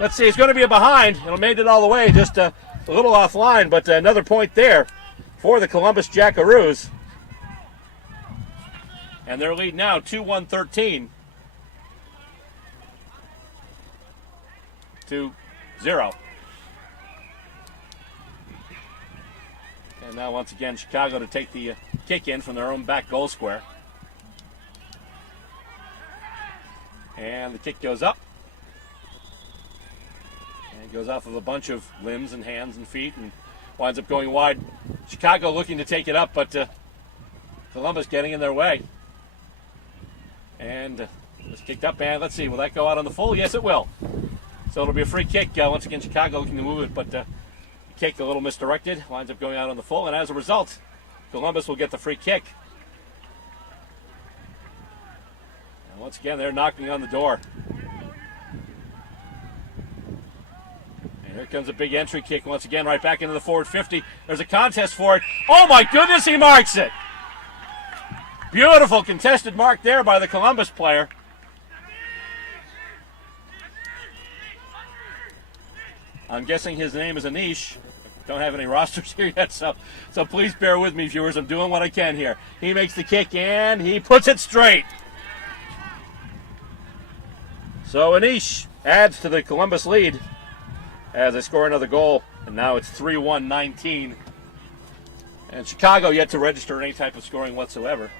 let's see, it's going to be a behind. It'll made it all the way, just a little offline, but another point there for the Columbus Jackaroos. And their lead now, 2-1-13 to 0. And now once again, Chicago to take the kick in from their own back goal square. And the kick goes up. And it goes off of a bunch of limbs and hands and feet and winds up going wide. Chicago looking to take it up, but Columbus getting in their way. And it's kicked up, and let's see, will that go out on the full? Yes, it will. So it'll be a free kick. Once again, Chicago looking to move it, but the kick a little misdirected, winds up going out on the full, and as a result, Columbus will get the free kick. And once again, they're knocking on the door. And here comes a big entry kick once again, right back into the forward 50. There's a contest for it. Oh my goodness, he marks it! Beautiful contested mark there by the Columbus player. I'm guessing his name is Anish. Don't have any rosters here yet, so please bear with me, viewers. I'm doing what I can here. He makes the kick, and he puts it straight. So Anish adds to the Columbus lead as they score another goal, and now it's 3-1-19. And Chicago yet to register any type of scoring whatsoever.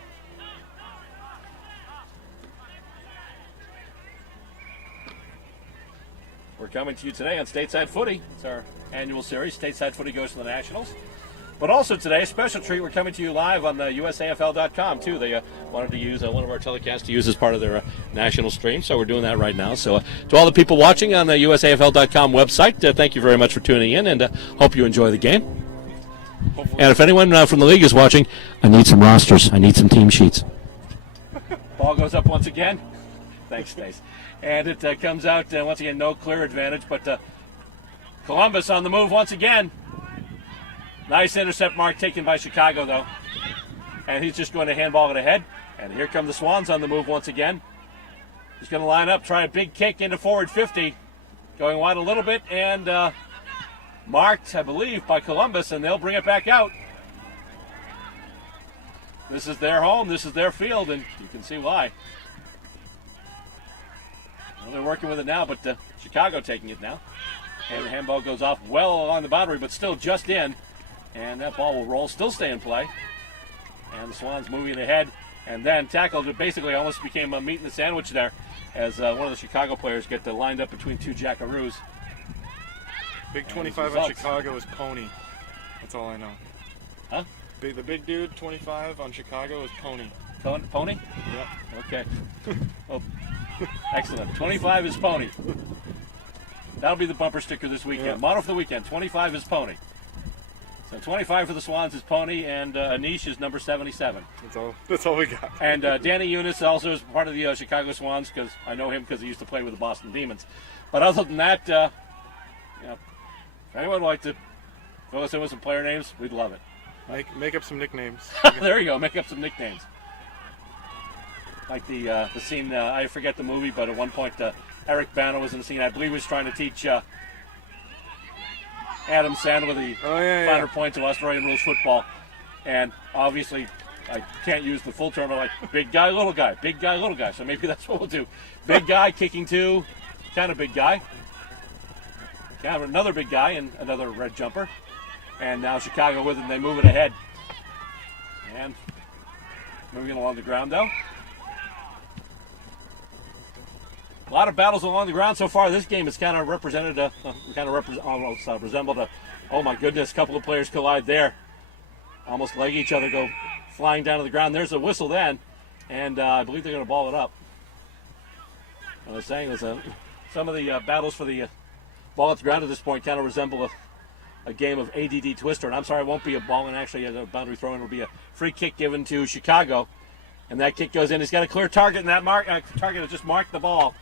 We're coming to you today on Stateside Footy. It's our annual series. Stateside Footy goes to the Nationals. But also today, a special treat. We're coming to you live on the USAFL.com, too. They wanted to use one of our telecasts to use as part of their national stream, so we're doing that right now. So to all the people watching on the USAFL.com website, thank you very much for tuning in, and hope you enjoy the game. Hopefully. And if anyone from the league is watching, I need some rosters. I need some team sheets. Ball goes up once again. Thanks, Stace. And it comes out, once again, no clear advantage, but Columbus on the move once again. Nice intercept mark taken by Chicago, though. And he's just going to handball it ahead. And here come the Swans on the move once again. He's going to line up, try a big kick into forward 50. Going wide a little bit, and marked, I believe, by Columbus, and they'll bring it back out. This is their home, this is their field, and you can see why. Well, they're working with it now, but Chicago taking it now. And the handball goes off well along the boundary, but still just in. And that ball will roll, still stay in play. And the Swans moving ahead. And then tackled, it basically almost became a meat in the sandwich there as one of the Chicago players get lined up between two Jackaroos. Big 25 on Chicago is Pony. That's all I know. Huh? The big dude, 25 on Chicago, is Pony. Pony? Yep. Okay. Well, excellent. 25 is Pony. That'll be the bumper sticker this weekend. Yep. Motto for the weekend, 25 is Pony. So 25 for the Swans is Pony, and Anish is number 77. That's all we got. And Danny Eunice also is part of the Chicago Swans, because I know him because he used to play with the Boston Demons. But other than that, if anyone would like to fill us in with some player names, we'd love it. Make up some nicknames. There you go, make up some nicknames. Like the scene, I forget the movie, but at one point Eric Bana was in the scene. I believe he was trying to teach Adam Sandler the finer points of Australian rules football. And obviously, I can't use the full term, like big guy, little guy, big guy, little guy. So maybe that's what we'll do. Big guy kicking to kind of big guy. Kind of another big guy and another red jumper. And now Chicago with it, and they move it ahead. And moving along the ground, though. A lot of battles along the ground so far. This game has kind of represented resembled a, oh my goodness, couple of players collide there. Almost leg each other, go flying down to the ground. There's a whistle then, and I believe they're going to ball it up. I was saying some of the battles for the ball at the ground at this point kind of resemble a game of ADD Twister. And I'm sorry, it won't be a ball, and actually a boundary throw, and it'll be a free kick given to Chicago. And that kick goes in. He's got a clear target, and that target has just marked the ball.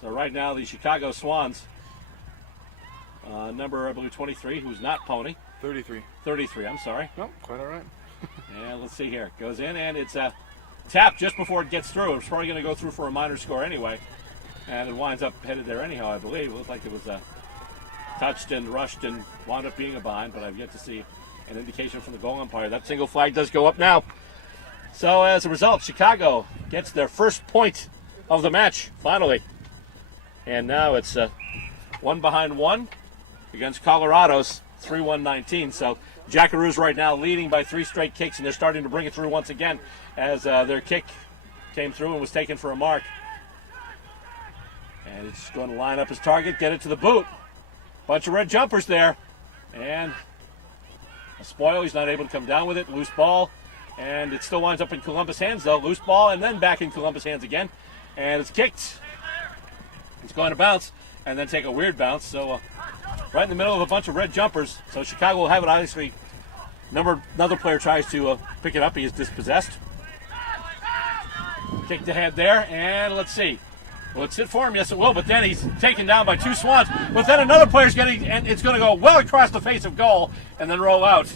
So right now, the Chicago Swans, number, I believe, 23, who's not Pony. 33. 33, I'm sorry. No, quite all right. And let's see here. It goes in, and it's a tap just before it gets through. It's probably going to go through for a minor score anyway. And it winds up headed there anyhow, I believe. It looked like it was touched and rushed and wound up being a bind, but I've yet to see an indication from the goal umpire. That single flag does go up now. So as a result, Chicago gets their first point of the match, finally. And now it's 1-1 against Colorado's 3-1-19. So Jackaroos right now leading by 3 straight kicks, and they're starting to bring it through once again as their kick came through and was taken for a mark. And it's going to line up his target, get it to the boot. Bunch of red jumpers there. And a spoil, he's not able to come down with it. Loose ball. And it still winds up in Columbus' hands, though. Loose ball, and then back in Columbus' hands again. And it's kicked. It's going to bounce, and then take a weird bounce. So right in the middle of a bunch of red jumpers. So Chicago will have it, obviously. Another player tries to pick it up. He is dispossessed. Kick to head there, and let's see. Will it sit for him? Yes, it will, but then he's taken down by 2 Swans. But then another player's getting, and it's going to go well across the face of goal and then roll out.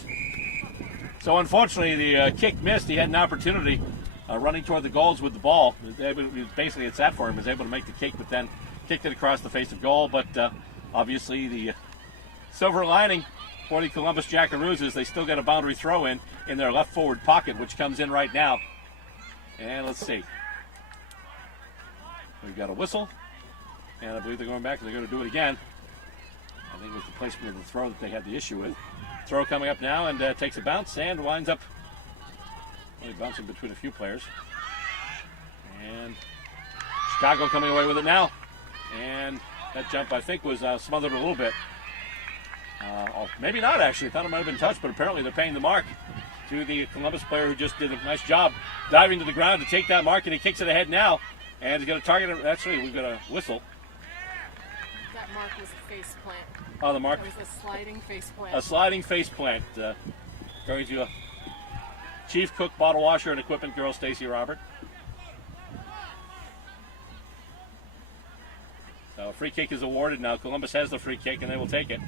So unfortunately, the kick missed. He had an opportunity running toward the goals with the ball. Basically, it sat for him. He was able to make the kick, but then kicked it across the face of goal. But obviously, the silver lining for the Columbus Jackaroos is they still get a boundary throw in their left forward pocket, which comes in right now. And let's see. We've got a whistle, and I believe they're going back and they're going to do it again. I think it was the placement of the throw that they had the issue with. Throw coming up now, and takes a bounce and winds up really bouncing between a few players. And Chicago coming away with it now. And that jump, I think, was smothered a little bit. Maybe not, actually. I thought it might have been touched, but apparently they're paying the mark to the Columbus player who just did a nice job diving to the ground to take that mark, and he kicks it ahead now. And he's going to target it. Actually, we've got a whistle. That mark was a face plant. Oh, the mark? It was a sliding face plant. A sliding face plant. Going to Chief Cook, Bottle Washer, and Equipment Girl, Stacy Robert. So a free kick is awarded now. Columbus has the free kick, and they will take it.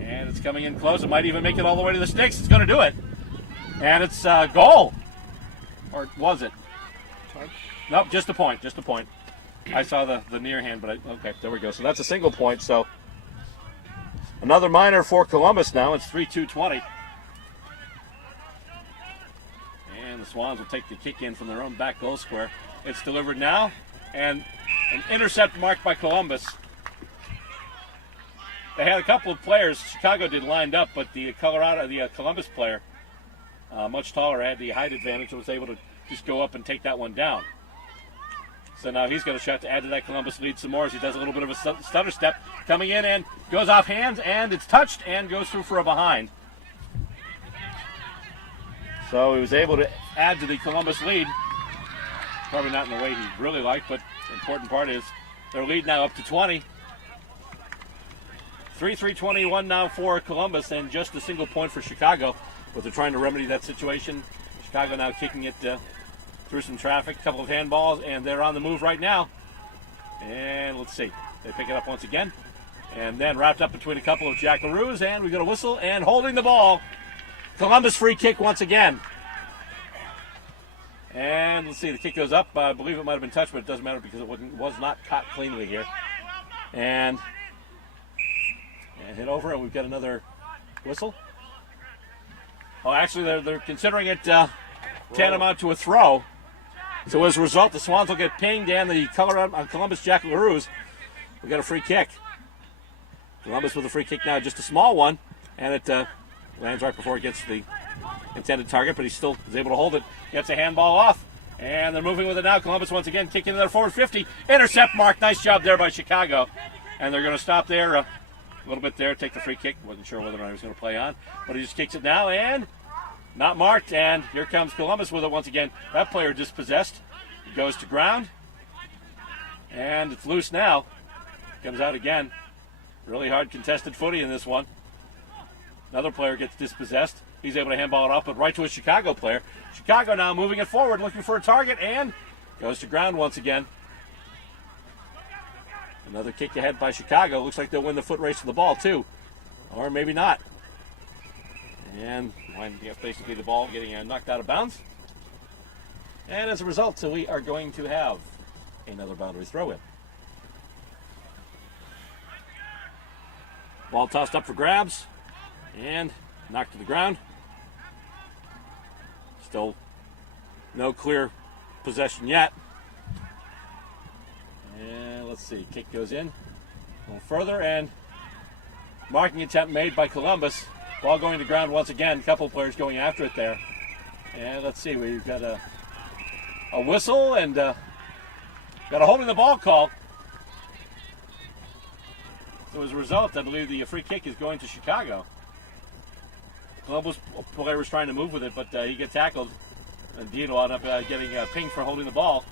And it's coming in close. It might even make it all the way to the sticks. It's going to do it. And it's goal. Or was it? Touch? Nope, just a point. Just a point. I saw the near hand, but okay, there we go. So that's a single point. So another minor for Columbus now. It's 3-2-20. And the Swans will take the kick in from their own back goal square. It's delivered now, and an intercept marked by Columbus. They had a couple of players, Chicago did, lined up, but the Columbus player, much taller, had the height advantage and was able to just go up and take that one down. So now he's got a shot to add to that Columbus lead some more as he does a little bit of a stutter step. Coming in and goes off hands, and it's touched and goes through for a behind. So he was able to add to the Columbus lead. Probably not in the way he'd really like, but the important part is their lead now up to 20. 3-3-21 now for Columbus, and just a single point for Chicago. But they're trying to remedy that situation. Chicago now kicking it through some traffic, a couple of handballs, and they're on the move right now. And let's see. They pick it up once again. And then wrapped up between a couple of Jackaroos, and we got a whistle, and holding the ball. Columbus free kick once again. And let's see, the kick goes up. I believe it might have been touched, but it doesn't matter because it was not caught cleanly here. And hit over, and we've got another whistle. Oh, actually, they're considering it tantamount to a throw. So as a result, the Swans will get pinged, and the Columbus Jackaroos will get a free kick. Columbus with a free kick now, just a small one, and it lands right before it gets to the intended target, but he still is able to hold it. Gets a handball off, and they're moving with it now. Columbus once again kicking to their forward 50. Intercept mark. Nice job there by Chicago. And they're going to stop there a little bit there, take the free kick. Wasn't sure whether or not he was going to play on, but he just kicks it now, and not marked. And here comes Columbus with it once again. That player dispossessed. It goes to ground, and it's loose now. Comes out again. Really hard contested footy in this one. Another player gets dispossessed. He's able to handball it up, but right to a Chicago player. Chicago now moving it forward, looking for a target, and goes to ground once again. Another kick ahead by Chicago. Looks like they'll win the foot race to the ball, too. Or maybe not. And basically the ball getting knocked out of bounds. And as a result, so we are going to have another boundary throw in. Ball tossed up for grabs and knocked to the ground. Still no clear possession yet. And let's see, kick goes in a little further, and marking attempt made by Columbus. Ball going to ground once again. A couple players going after it there. And let's see, we've got a whistle and got a holding the ball call. So as a result, I believe the free kick is going to Chicago. Columbus player was trying to move with it, but he gets tackled. And Dean will end up getting pinged for holding the ball.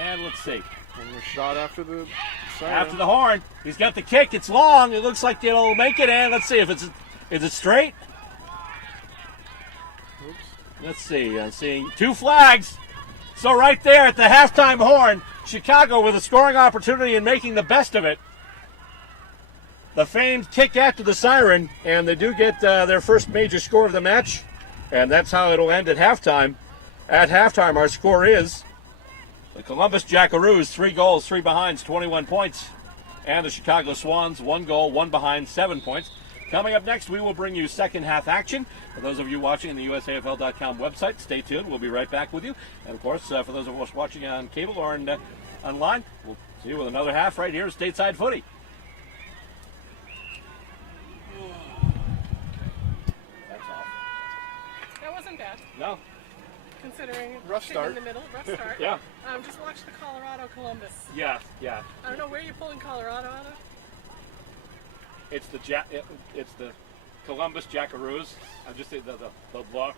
And let's see. One more shot after the siren. After the horn. He's got the kick. It's long. It looks like it'll make it. And let's see if is it straight? Oops. Let's see. I'm seeing two flags. So right there at the halftime horn, Chicago with a scoring opportunity and making the best of it. The famed kick after the siren, and they do get their first major score of the match, and that's how it'll end at halftime. At halftime, our score is the Columbus Jackaroos, 3 goals, 3 behinds, 21 points, and the Chicago Swans, 1 goal, 1 behind, 7 points. Coming up next, we will bring you second half action. For those of you watching on the USAFL.com website, stay tuned. We'll be right back with you. And of course, for those of us watching on cable or online, we'll see you with another half right here at Stateside Footy. That's off. That wasn't bad, No. considering Rough sitting start. in the middle. Rough start. Yeah. Just watch the Colorado Columbus. Yeah. I don't know where you're pulling Colorado out of. It's the Columbus Jackaroos. I'm just saying the block.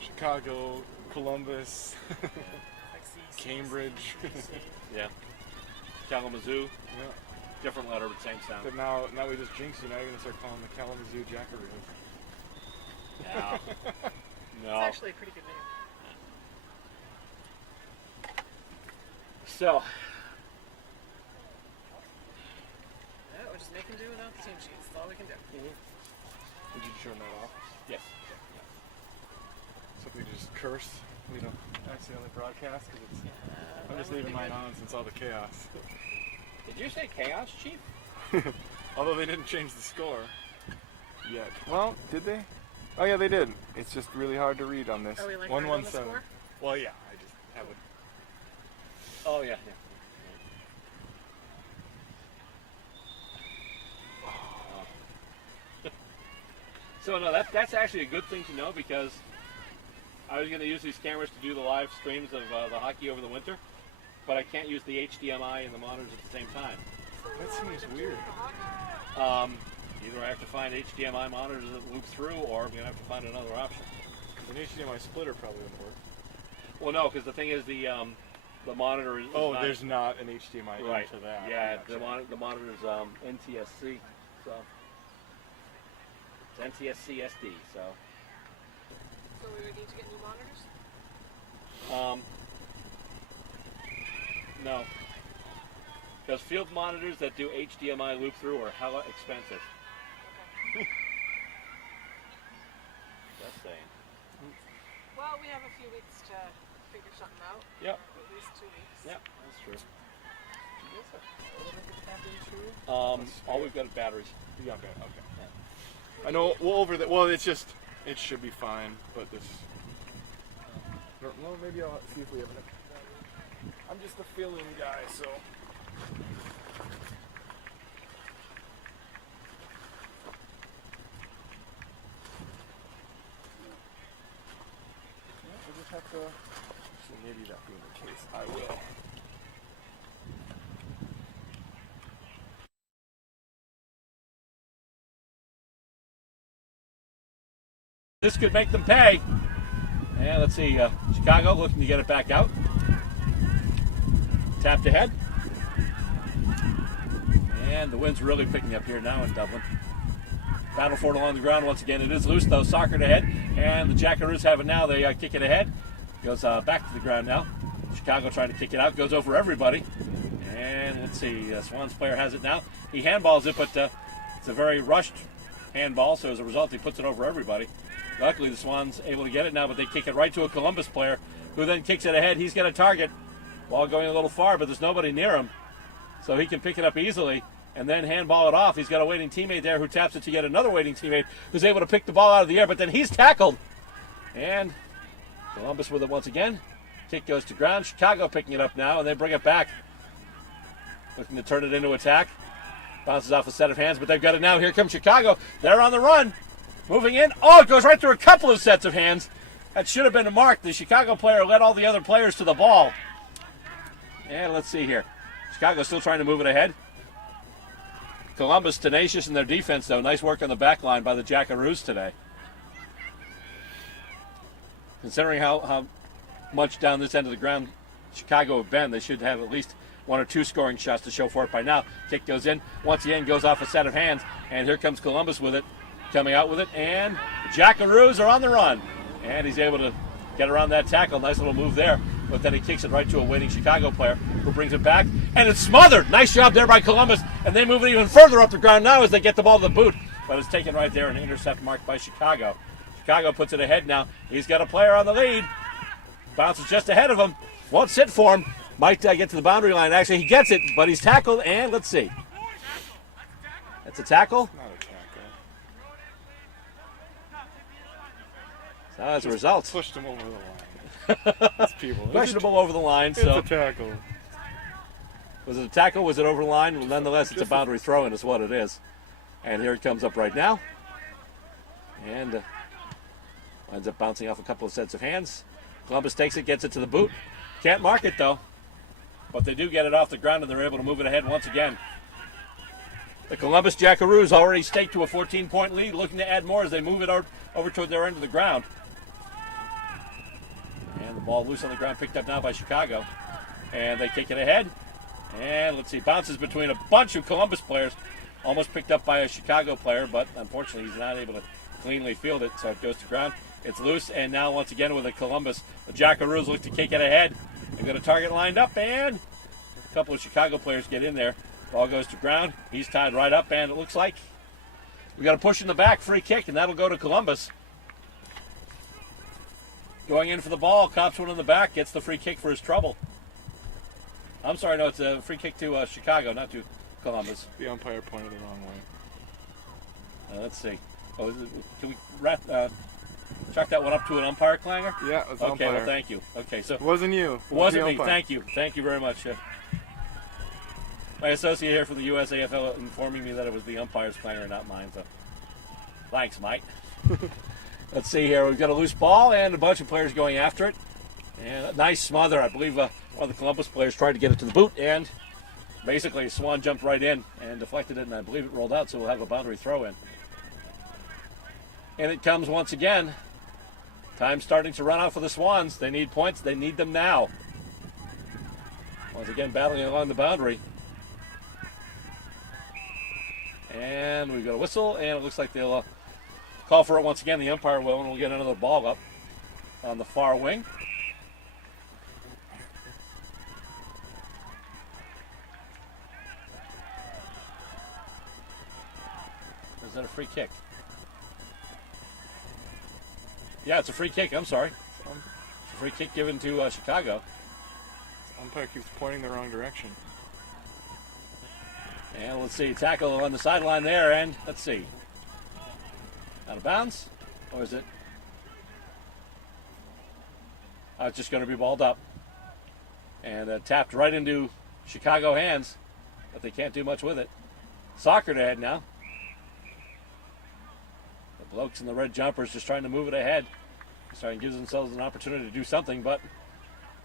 Chicago, Columbus, Like CC. Cambridge. Yeah. Kalamazoo. Yeah. Different letter, but same sound. But now we just jinxed you. Now you're gonna start calling the Kalamazoo Jackaroos. No. It's No. actually a pretty good name. So, Yeah, we're just making do without the team sheets. That's all we can do. Did you turn that off? yes. So we just curse. We don't accidentally broadcast because it's. I'm just leaving mine on since all the chaos. Did you say chaos, Chief? Although they didn't change the score yet. Well, did they? Oh yeah, they did. It's just really hard to read on this. Are we like right on the score? Well, yeah. I just have it. Oh, yeah. So, no, that's actually a good thing to know because I was going to use these cameras to do the live streams of the hockey over the winter, but I can't use the HDMI and the monitors at the same time. That seems weird. Either I have to find HDMI monitors that loop through, or I'm going to have to find another option. An HDMI splitter probably wouldn't work. Well, no, because the thing is the monitor is Oh, not, there's not an HDMI right. into that. Yeah, Gotcha. the monitor's NTSC, so it's NTSC SD. So So we would need to get new monitors? no, because field monitors that do HDMI loop through are hella expensive. Just saying. Well, we have a few weeks to figure something out. Yep. At least 2 weeks. Yep, that's true. All All we've got is batteries. You got that. Okay. I know. Well, over that. Well, it's just. It should be fine, but this. Well, maybe I'll see if we have enough. I'm just a fill-in guy, so. Yeah, we'll just have to. So maybe that being the case, I will. This could make them pay. And let's see, Chicago looking to get it back out. Tapped ahead. And the wind's really picking up here now in Dublin. Battle for it along the ground once again. It is loose though. Soccer ahead. And the Jackaroos have it now. They kick it ahead. Goes back to the ground now. Chicago trying to kick it out. Goes over everybody. And let's see, Swans player has it now. He handballs it, but it's a very rushed handball. So as a result, he puts it over everybody. Luckily, the Swans able to get it now, but they kick it right to a Columbus player, who then kicks it ahead. He's got a target. Ball going a little far, but there's nobody near him, so he can pick it up easily and then handball it off. He's got a waiting teammate there who taps it to yet another waiting teammate who's able to pick the ball out of the air, but then he's tackled. And Columbus with it once again. Kick goes to ground. Chicago picking it up now, and they bring it back. Looking to turn it into attack. Bounces off a set of hands, but they've got it now. Here comes Chicago. They're on the run. Moving in. Oh, it goes right through a couple of sets of hands. That should have been a mark. The Chicago player led all the other players to the ball. And let's see here. Chicago still trying to move it ahead. Columbus tenacious in their defense, though. Nice work on the back line by the Jackaroos today. Considering how much down this end of the ground Chicago have been, they should have at least one or two scoring shots to show for it by now. Kick goes in. Once again, goes off a set of hands. And here comes Columbus with it. Coming out with it. And the Jackaroos are on the run. And he's able to get around that tackle. Nice little move there. But then he kicks it right to a waiting Chicago player who brings it back. And it's smothered. Nice job there by Columbus. And they move it even further up the ground now as they get the ball to the boot. But it's taken right there, an intercept marked by Chicago. Chicago puts it ahead now. He's got a player on the lead. Bounces just ahead of him. Won't sit for him. Might get to the boundary line. Actually, he gets it, but he's tackled. And let's see. That's a tackle. Not a tackle. So as a result, Pushed him over the line. These people. questionable over the line. It's So a tackle. was it a tackle? Was it over the line? Well, nonetheless, it's a boundary throw-in is what it is. And here it comes up right now. And ends up bouncing off a couple of sets of hands. Columbus takes it, gets it to the boot. Can't mark it, though. But they do get it off the ground, and they're able to move it ahead once again. The Columbus Jackaroos already staked to a 14-point lead, looking to add more as they move it over toward their end of the ground. And the ball loose on the ground, picked up now by Chicago. And they kick it ahead. And let's see, bounces between a bunch of Columbus players. Almost picked up by a Chicago player, but unfortunately he's not able to cleanly field it, so it goes to ground. It's loose, and now once again with a Columbus, the Jackaroos look to kick it ahead. They've got a target lined up, and a couple of Chicago players get in there. Ball goes to ground. He's tied right up, and it looks like we got a push in the back, free kick, and that'll go to Columbus. Going in for the ball, cops one in the back, gets the free kick for his trouble. I'm sorry, no, it's a free kick to Chicago, not to Columbus. The umpire pointed the wrong way. Let's see. Oh, can we chalk that one up to an umpire clanger? Yeah, it was Okay, umpire. well, thank you. Okay, so It wasn't you. it wasn't the me. umpire. Thank you. Thank you very much. My associate here from the USAFL informing me that it was the umpire's clanger, not mine. So, thanks, Mike. Let's see here. We've got a loose ball and a bunch of players going after it. And a nice smother. I believe one of the Columbus players tried to get it to the boot, and basically Swan jumped right in and deflected it, and I believe it rolled out, so we'll have a boundary throw in. And it comes once again. Time starting to run out for the Swans. They need points. They need them now. Once again, battling along the boundary. And we've got a whistle, and it looks like they'll call for it once again. The umpire will, and we'll get another ball up on the far wing. Is that a free kick? Yeah, it's a free kick. I'm sorry. It's a free kick given to Chicago. The umpire keeps pointing the wrong direction. And let's see, tackle on the sideline there, and let's see. Out of bounds? Or is it? It's just going to be balled up. And tapped right into Chicago hands, but they can't do much with it. Soccer ahead now. The blokes in the red jumpers just trying to move it ahead. Trying to give themselves an opportunity to do something, but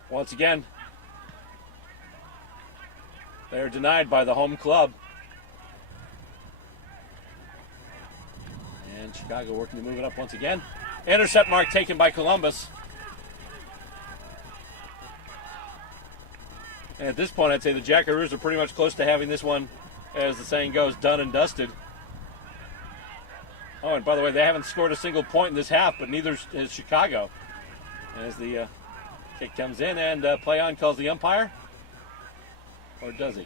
once again, they're denied by the home club. And Chicago working to move it up once again. Intercept mark taken by Columbus. And at this point, I'd say the Jackaroos are pretty much close to having this one, as the saying goes, done and dusted. Oh, and by the way, they haven't scored a single point in this half, but neither is Chicago. As the kick comes in, and play on calls the umpire. Or does he?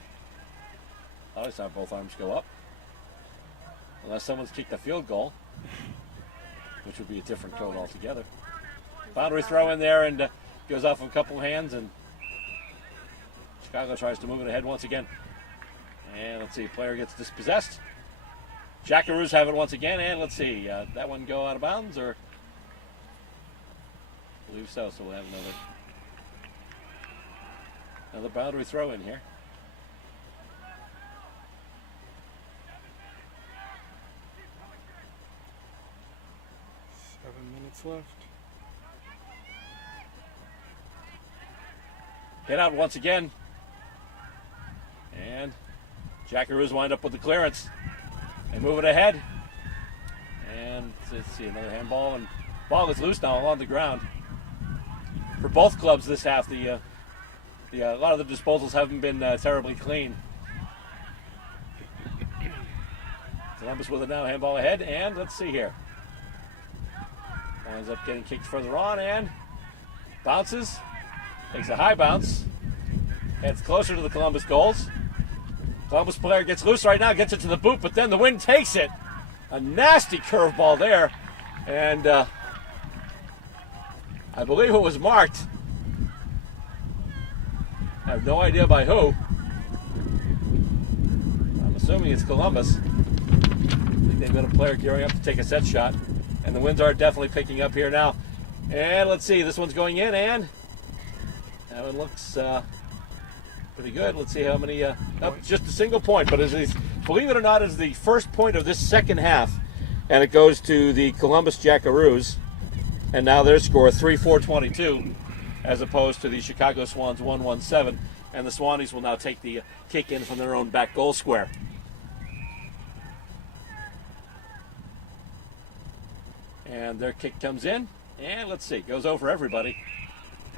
I always saw both arms go up. Unless someone's kicked a field goal. which would be a different code altogether. Boundary throw in there and goes off of a couple hands, and Chicago tries to move it ahead once again. And let's see, player gets dispossessed. Jackaroos have it once again, and let's see, that one go out of bounds, or? I believe so, so we'll have another boundary throw in here. Left. Hit out once again. And Jackaroos wind up with the clearance. They move it ahead. And let's see, another handball. And ball is loose now along the ground. For both clubs this half, a lot of the disposals haven't been terribly clean. Columbus with it now, handball ahead. And let's see here. Ends up getting kicked further on and bounces. Takes a high bounce. Heads closer to the Columbus goals. Columbus player gets loose right now, gets it to the boot, but then the wind takes it. A nasty curveball there. And I believe it was marked. I have no idea by who. I'm assuming it's Columbus. I think they've got a player gearing up to take a set shot. And the winds are definitely picking up here now. And let's see, this one's going in, and that one looks pretty good. Let's see how many, just a single point, but believe it or not, it's the first point of this second half. And it goes to the Columbus Jackaroos. And now their score 3-4-22, as opposed to the Chicago Swans 1-1-7. And the Swannies will now take the kick in from their own back goal square. And their kick comes in, and let's see, goes over everybody.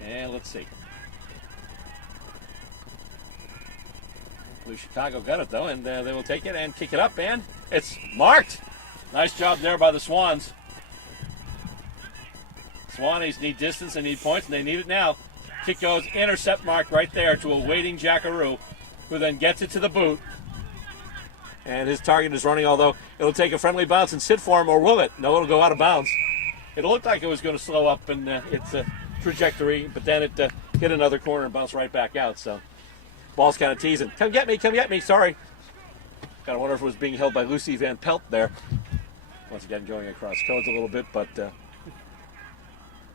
And let's see. Blue Chicago got it though, and they will take it and kick it up, and it's marked. Nice job there by the Swans. Swannies need distance, they need points, and they need it now. Kick goes, intercept mark right there to a waiting Jackaroo, who then gets it to the boot. And his target is running, although it'll take a friendly bounce and sit for him, or will it? No, it'll go out of bounds. It looked like it was going to slow up in its trajectory, but then it hit another corner and bounced right back out. So, ball's kind of teasing. Come get me, sorry. Kind of wonder if it was being held by Lucy Van Pelt there. Once again, going across codes a little bit, but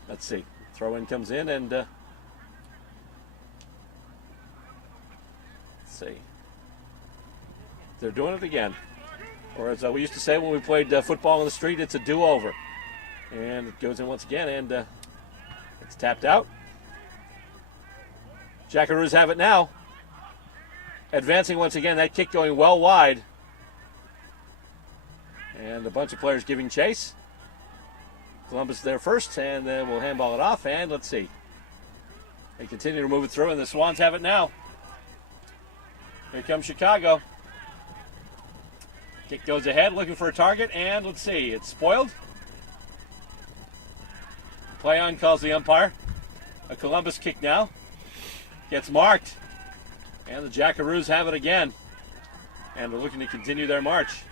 let's see. Throw in comes in, and let's see. They're doing it again. Or as we used to say when we played football in the street, it's a do-over. And it goes in once again, and it's tapped out. Jackaroos have it now. Advancing once again, that kick going well wide. And a bunch of players giving chase. Columbus there first, and we'll handball it off, and let's see. They continue to move it through, and the Swans have it now. Here comes Chicago. Kick goes ahead, looking for a target, and let's see, it's spoiled. Play on calls the umpire. A Columbus kick now. Gets marked. And the Jackaroos have it again. And they're looking to continue their march.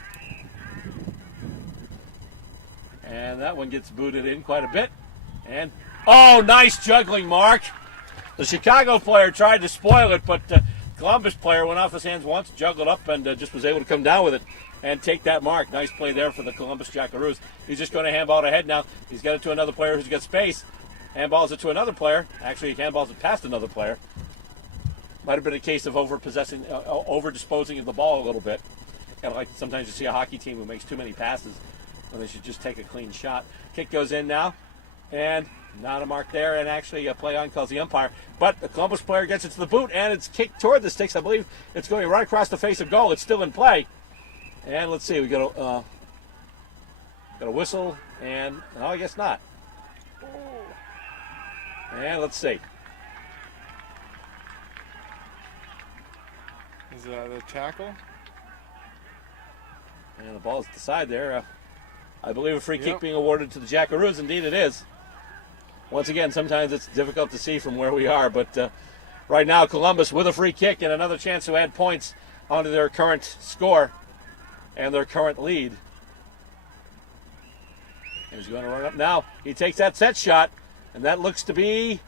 And that one gets booted in quite a bit. And, oh, nice juggling, Mark. The Chicago player tried to spoil it, but Columbus player went off his hands once, juggled up, and just was able to come down with it and take that mark. Nice play there for the Columbus Jackaroos. He's just going to handball it ahead now. He's got it to another player who's got space. Handballs it to another player. Actually, he handballs it past another player. Might have been a case of over-disposing of the ball a little bit. Kind of like sometimes you see a hockey team who makes too many passes when they should just take a clean shot. Kick goes in now, and not a mark there, and actually a play on calls the umpire. But the Columbus player gets it to the boot, and it's kicked toward the sticks. I believe it's going right across the face of goal. It's still in play. And let's see, we got a whistle, and no, I guess not. And let's see. Is that a tackle? And the ball's at the side there. I believe a free kick being awarded to the Jackaroos. Indeed it is. Once again, sometimes it's difficult to see from where we are, but right now Columbus with a free kick and another chance to add points onto their current score and their current lead. He's going to run up now. He takes that set shot, and that looks to be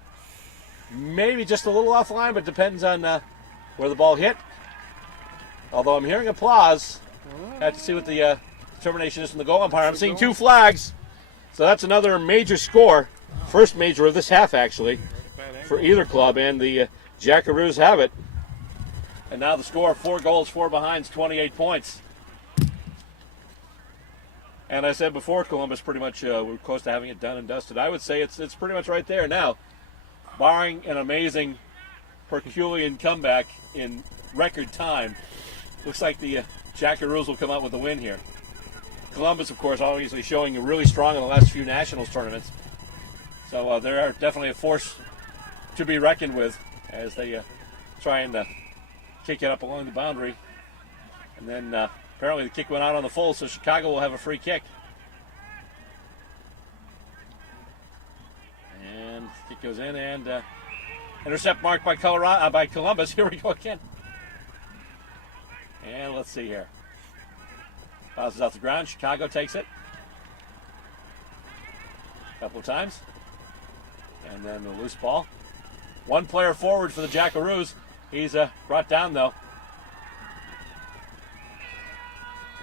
maybe just a little offline, but depends on where the ball hit. Although I'm hearing applause. I have to see what the determination is from the goal umpire. I'm seeing 2 flags. So that's another major score. First major of this half, actually, for either club. And the Jackaroos have it. And now the score, 4 goals, 4 behinds, 28 points. And I said before, Columbus pretty much we're close to having it done and dusted. I would say it's pretty much right there now. Barring an amazing Herculean comeback in record time, looks like the Jackaroos will come out with the win here. Columbus, of course, obviously showing really strong in the last few Nationals tournaments. So they are definitely a force to be reckoned with as they try and kick it up along the boundary. And then apparently the kick went out on the full, so Chicago will have a free kick. And kick goes in and intercept marked by by Columbus. Here we go again. And let's see here. Bounces off the ground. Chicago takes it. A couple of times. And then the loose ball. 1 player forward for the Jackaroos. He's brought down, though.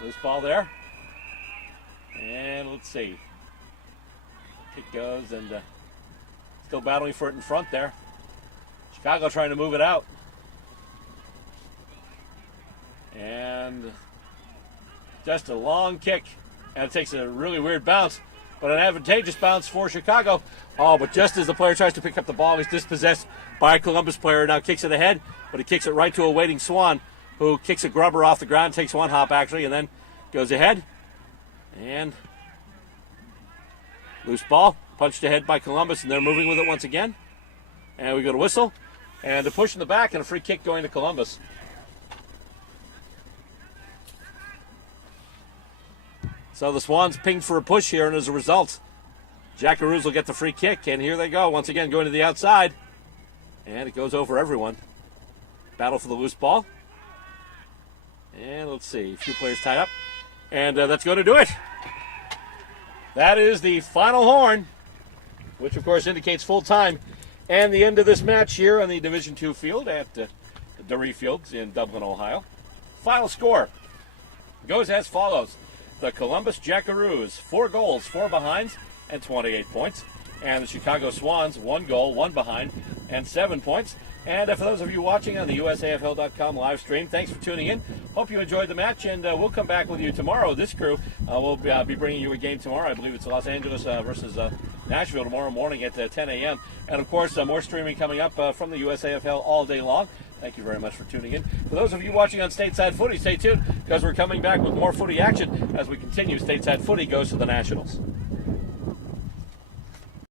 Loose ball there. And let's see. Kick goes and still battling for it in front there. Chicago trying to move it out. And just a long kick. And it takes a really weird bounce, but an advantageous bounce for Chicago. Oh, but just as the player tries to pick up the ball, he's dispossessed by a Columbus player. Now kicks it ahead, but he kicks it right to a waiting Swan, who kicks a grubber off the ground, takes 1 hop actually, and then goes ahead. And loose ball, punched ahead by Columbus, and they're moving with it once again. And we go to whistle. And a push in the back and a free kick going to Columbus. So the Swans pinged for a push here, and as a result, Jackaroos will get the free kick. And here they go, once again going to the outside. And it goes over everyone. Battle for the loose ball. And let's see, a few players tied up. And that's going to do it. That is the final horn, which of course indicates full time. And the end of this match here on the Division II field at Durree Fields in Dublin, Ohio. Final score goes as follows. The Columbus Jackaroos, 4 goals, 4 behinds, and 28 points. And the Chicago Swans, 1 goal, 1 behind, and 7 points. And for those of you watching on the USAFL.com live stream, thanks for tuning in. Hope you enjoyed the match, and we'll come back with you tomorrow. This crew will be bringing you a game tomorrow. I believe it's Los Angeles versus Nashville tomorrow morning at 10 a.m. And, of course, more streaming coming up from the USAFL all day long. Thank you very much for tuning in. For those of you watching on Stateside Footy, stay tuned because we're coming back with more footy action as we continue. Stateside Footy goes to the Nationals.